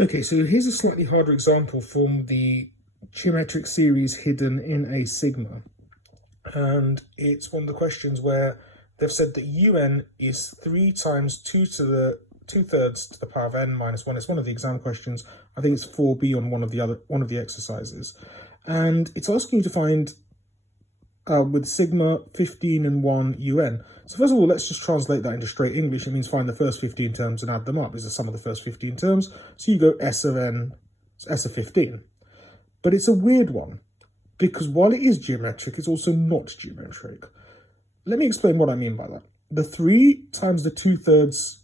Okay, so here's a slightly harder example from the geometric series hidden in a sigma. And it's one of the questions where they've said that un is 3 times 2 to the 2/3 to the power of n minus 1. It's one of the exam questions. I think it's 4b on one of the exercises. And it's asking you to find with sigma 15 and 1 un. So first of all, let's just translate that into straight English. It means find the first 15 terms and add them up. Is the sum of the first 15 terms. So you go s of n, s of 15. But it's a weird one, because while it is geometric, it's also not geometric. Let me explain what I mean by that. The 3 times the 2/3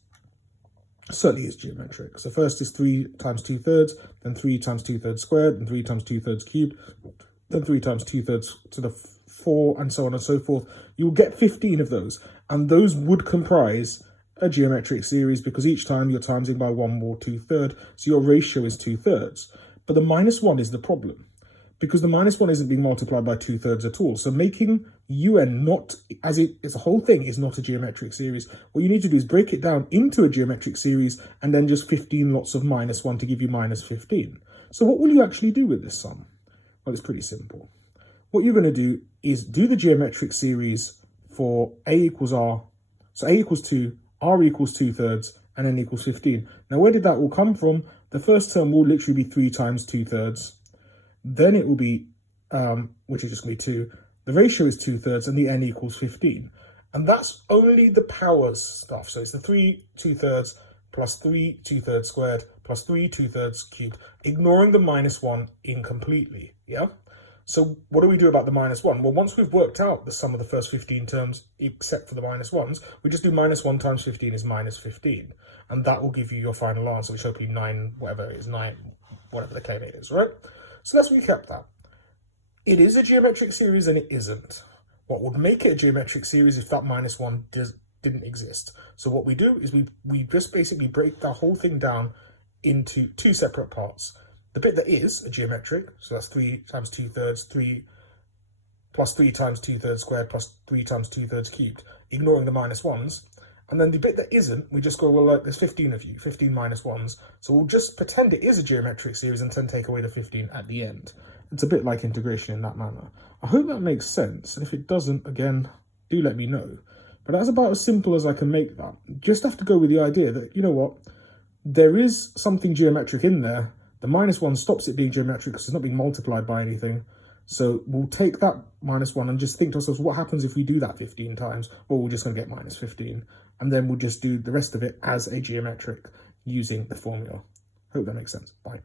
certainly is geometric. So first is 3 times 2/3, then 3 times 2/3 squared, then 3 times 2/3 cubed, then 3 times 2/3 to the 4, and so on and so forth. You'll get 15 of those, and those would comprise a geometric series because each time you're timesing by 1 more 2/3, so your ratio is 2/3. But the minus 1 is the problem, because the minus 1 isn't being multiplied by 2/3 at all. So making un not, as it's a whole thing, is not a geometric series. What you need to do is break it down into a geometric series and then just 15 lots of minus 1 to give you minus 15. So what will you actually do with this sum? Well, it's pretty simple. What you're going to do is do the geometric series for a equals r. So a equals 2, r equals 2/3, and n equals 15. Now, where did that all come from? The first term will literally be 3 times 2/3. Then it will be, which is just going to be 2. The ratio is 2/3, and the n equals 15. And that's only the powers stuff. So it's the 3 2/3 plus 3 2/3 squared plus 3 2/3 cubed, ignoring the minus 1 incompletely, yeah? So what do we do about the minus 1? Well, once we've worked out the sum of the first 15 terms, except for the minus 1s, we just do minus 1 times 15 is minus 15. And that will give you your final answer, which hopefully 9, whatever it is, 9, whatever the claim it is, right? So let's recap that. It is a geometric series and it isn't. What would make it a geometric series if that minus 1 didn't exist? So what we do is we just basically break the whole thing down into 2 separate parts. The bit that is a geometric, so that's 3 times 2/3, 3 plus 3 times 2/3 squared plus 3 times 2/3 cubed, ignoring the minus 1s. And then the bit that isn't, we just go, well, there's 15 of you, 15 minus 1s. So we'll just pretend it is a geometric series and then take away the 15 at the end. It's a bit like integration in that manner. I hope that makes sense. And if it doesn't, again, do let me know. But that's about as simple as I can make that. Just have to go with the idea that, you know what, there is something geometric in there. The minus 1 stops it being geometric because it's not being multiplied by anything. So we'll take that minus 1 and just think to ourselves, what happens if we do that 15 times? Well, we're just going to get minus 15. And then we'll just do the rest of it as a geometric using the formula. Hope that makes sense. Bye.